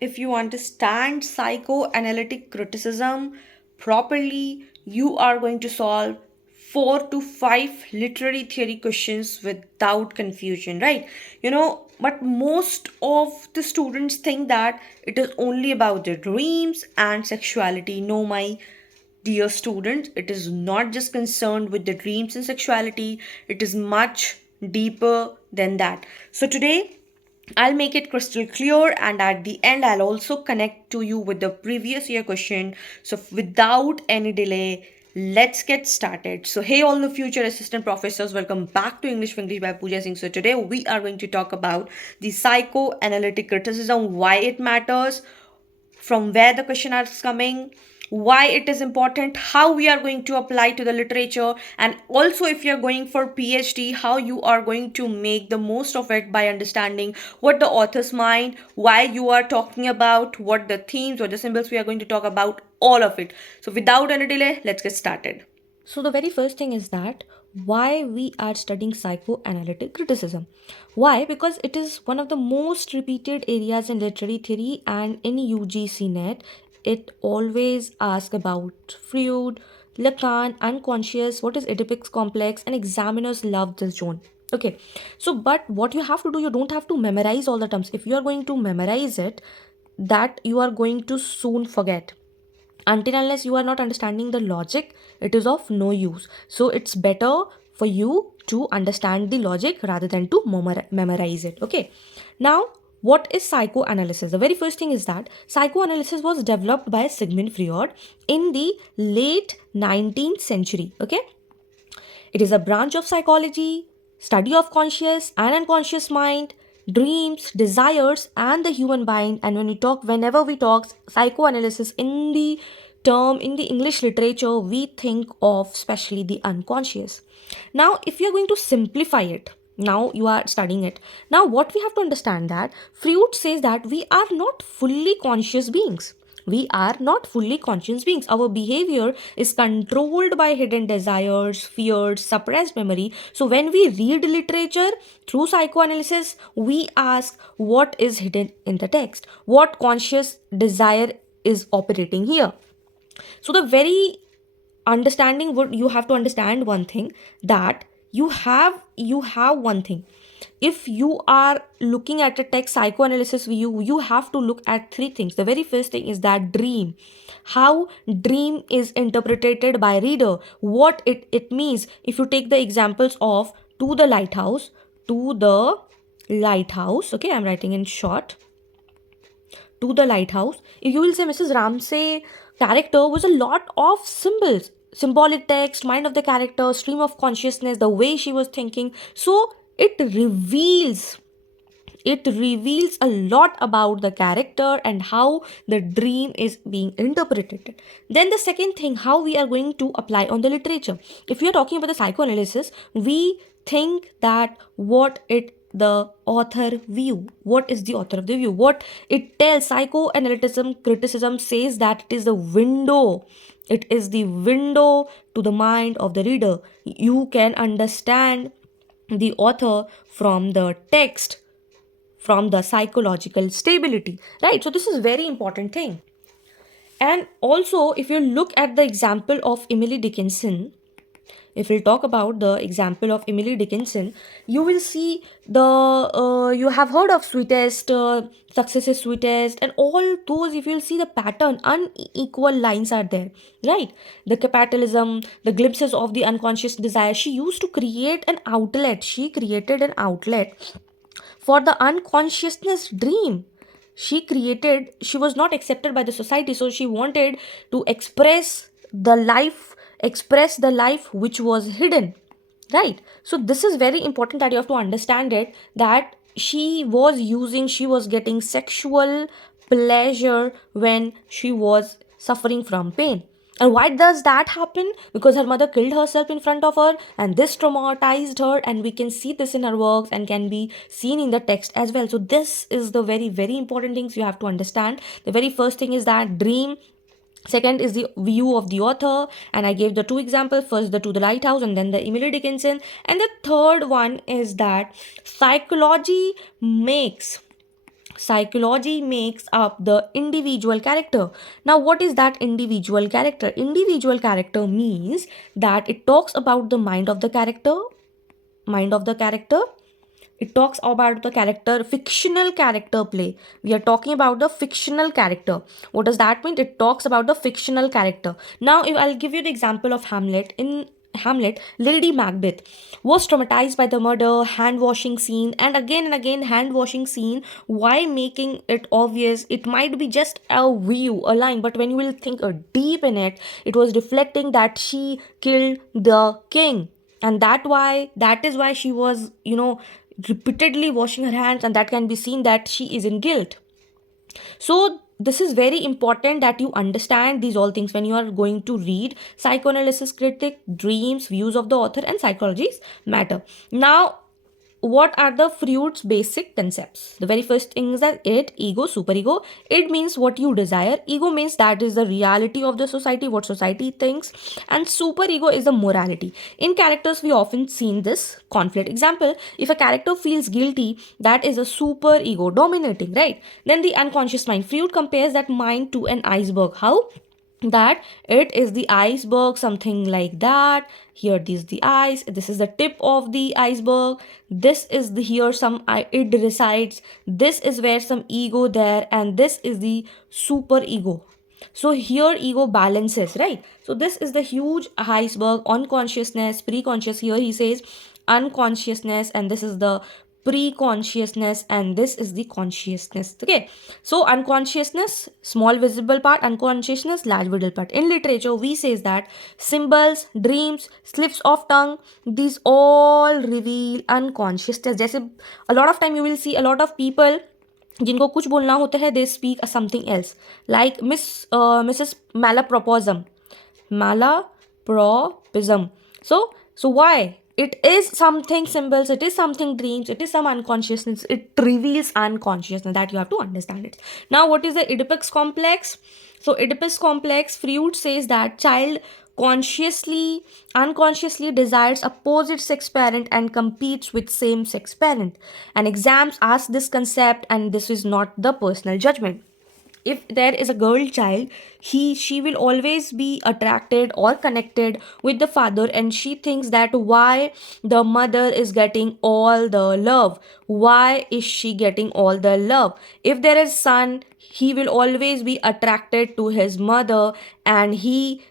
if you understand psychoanalytic criticism properly, you are going to solve 4 to 5 literary theory questions without confusion, right? But most of the students think that it is only about their dreams and sexuality. No, my dear students, it is not just concerned with the dreams and sexuality, it is much deeper than that. So today, I'll make it crystal clear, and at the end, I'll also connect to you with the previous year question. So, without any delay, let's get started. So, hey, all the future assistant professors, welcome back to Winglish by Pooja Singh. So, today we are going to talk about the psychoanalytic criticism, why it matters, from where the question is coming, why it is important, how we are going to apply to the literature, and also if you're going for PhD, how you are going to make the most of it by understanding what the author's mind, why you are talking about, what the themes or the symbols we are going to talk about, all of it. So without any delay, let's get started. So, the very first thing is that why we are studying psychoanalytic criticism. Why? Because it is one of the most repeated areas in literary theory, and in UGC NET, it always asks about Freud, Lacan, unconscious, what is Oedipus complex, and examiners love this zone. Okay, so but what you have to do, you don't have to memorize all the terms. If you are going to memorize it, that you are going to soon forget. Until unless you are not understanding the logic, it is of no use. So it's better for you to understand the logic rather than to memorize it. Okay, now what is psychoanalysis? The very first thing is that psychoanalysis was developed by Sigmund Freud in the late 19th century. Okay, it is a branch of psychology, study of conscious and unconscious mind, dreams, desires, and the human mind. And whenever we talk psychoanalysis in the term in the English literature, we think of especially the unconscious. Now, if you're going to simplify it, now you are studying it. Now, what we have to understand that Freud says that we are not fully conscious beings. We are not fully conscious beings. Our behavior is controlled by hidden desires, fears, suppressed memory. So, when we read literature through psychoanalysis, we ask what is hidden in the text, what conscious desire is operating here. So, the very understanding what you have to understand one thing, that you have one thing. If you are looking at a text psychoanalysis view, you have to look at three things. The very first thing is that dream, how dream is interpreted by reader, what it means. If you take the examples of to the lighthouse, okay, I'm writing in short, to the lighthouse, you will say Mrs. Ramsay character was a lot of symbols, symbolic text, mind of the character, stream of consciousness, the way she was thinking. So it reveals a lot about the character and how the dream is being interpreted. Then the second thing, how we are going to apply on the literature. If we are talking about the psychoanalysis, we think that what it the author view, what is the author of the view, what it tells. Psychoanalytism criticism says that it is the window to the mind of the reader. You can understand the author from the text, from the psychological stability, right? So this is very important thing. And also, if you look at the example of Emily Dickinson, if we'll talk about the example of Emily Dickinson, you will see you have heard of sweetest, success is sweetest, and all those. If you'll see the pattern, unequal lines are there, right? The capitalism, the glimpses of the unconscious desire. She used to create an outlet. She created an outlet for the unconsciousness dream. She was not accepted by the society, so she wanted to express the life which was hidden, right? So this is very important that you have to understand it, that she was getting sexual pleasure when she was suffering from pain. And why does that happen? Because her mother killed herself in front of her, and this traumatized her, and we can see this in her works and can be seen in the text as well. So this is the very, very important things you have to understand. The very first thing is that dream. Second is the view of the author, and I gave the two examples, first the To the Lighthouse and then the Emily Dickinson. And the third one is that psychology makes psychology makes up the individual character. Now, what is that individual character? Individual character means that it talks about the mind of the character. It talks about the character, fictional character play. We are talking about the fictional character. What does that mean? It talks about the fictional character. Now, if I'll give you the example of Hamlet. In Hamlet, Lady Macbeth was traumatized by the murder, hand washing scene, and again hand washing scene. Why making it obvious? It might be just a view, a line, but when you will think deep in it, it was reflecting that she killed the king, and that is why she was, repeatedly washing her hands, and that can be seen that she is in guilt. So this is very important that you understand these all things when you are going to read psychoanalysis critic, dreams, views of the author, and psychology's matter. Now, what are the Freud's basic concepts? The very first thing is that ego, superego. It means what you desire. Ego means that is the reality of the society, what society thinks. And superego is the morality. In characters, we often seen this conflict. Example, if a character feels guilty, that is a superego dominating, right? Then the unconscious mind. Freud compares that mind to an iceberg. How? That it is the iceberg, something like that. Here this is the ice, this is the tip of the iceberg, this is the here some it resides, this is where some ego there, and this is the super ego. So here ego balances, right? So this is the huge iceberg, unconsciousness, pre-conscious. Here he says unconsciousness, and this is the pre-consciousness, and this is the consciousness. Okay, so unconsciousness, small visible part, unconsciousness, large visible part. In literature, we says that symbols, dreams, slips of tongue, these all reveal unconsciousness. जैसे a lot of time you will see a lot of people जिनको कुछ बोलना होता है, they speak something else, like Mrs. Malapropism. So why? It is something symbols, it is something dreams, it is some unconsciousness, it reveals unconsciousness, that you have to understand it. Now, what is the Oedipus complex? So Oedipus complex, Freud says that child unconsciously desires opposite sex parent and competes with same sex parent, and exams ask this concept, and this is not the personal judgment. If there is a girl child, she will always be attracted or connected with the father, and she thinks that why the mother is getting all the love, why is she getting all the love. If there is son, he will always be attracted to his mother, and he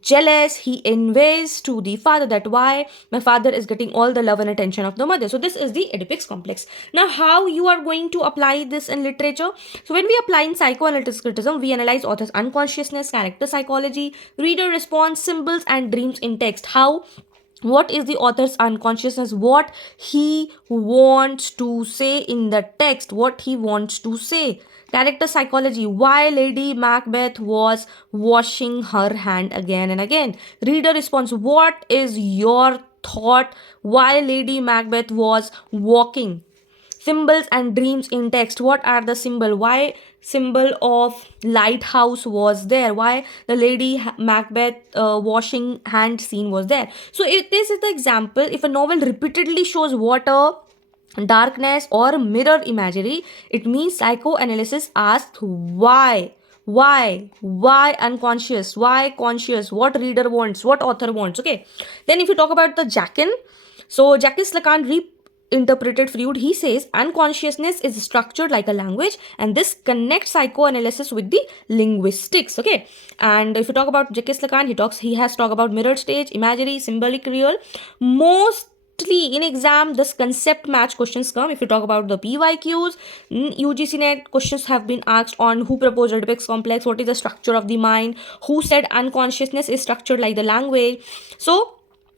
jealous, he envies to the father that why my father is getting all the love and attention of the mother. So this is the Oedipus complex. Now, how you are going to apply this in literature? So when we apply in psychoanalytic criticism, we analyze author's unconsciousness, character psychology, reader response, symbols, and dreams in text. How? What is the author's unconsciousness, what he wants to say in the text, what he wants to say. Character psychology, why Lady Macbeth was washing her hand again and again. Reader response, what is your thought why Lady Macbeth was walking. Symbols and dreams in text, what are the symbol, why symbol of lighthouse was there, why the Lady Macbeth washing hand scene was there. So if this is the example, if a novel repeatedly shows water, darkness, or mirror imagery, it means psychoanalysis asks why unconscious, why conscious, what reader wants, what author wants. Okay, then if you talk about the Lacan, so Jacques Lacan interpreted Freud. He says unconsciousness is structured like a language, and this connects psychoanalysis with the linguistics. Okay, and if you talk about Jacques Lacan, he has talked about mirror stage, imagery, symbolic real. Mostly in exam, this concept match questions come. If you talk about the PYQs, UGC NET questions have been asked on who proposed Oedipus complex, what is the structure of the mind, who said unconsciousness is structured like the language. So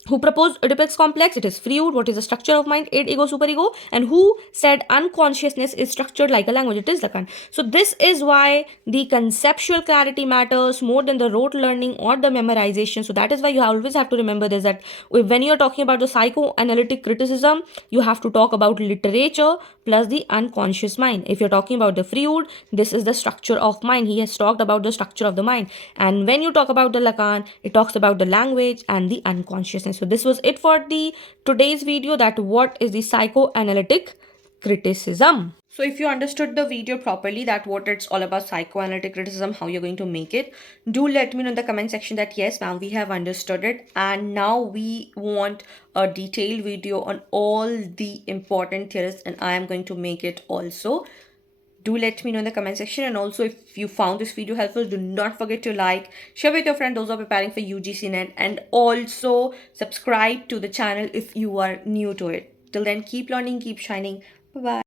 who proposed Oedipus complex? It is Freud. What is the structure of mind? Id, ego, superego. And who said unconsciousness is structured like a language? It is Lacan. So this is why the conceptual clarity matters more than the rote learning or the memorization. So that is why you always have to remember this, that when you are talking about the psychoanalytic criticism, you have to talk about literature plus the unconscious mind. If you're talking about the Freud, this is the structure of mind. He has talked about the structure of the mind. And when you talk about the Lacan, it talks about the language and the unconsciousness. So this was it for the today's video, that what is the psychoanalytic criticism. So if you understood the video properly, that what it's all about, psychoanalytic criticism, how you're going to make it, do let me know in the comment section that yes, ma'am, we have understood it. And now we want a detailed video on all the important theories, and I am going to make it also. Do let me know in the comment section. And also, if you found this video helpful, do not forget to like, share with your friends, those who are preparing for UGC NET, and also subscribe to the channel if you are new to it. Till then, keep learning, keep shining. Bye bye.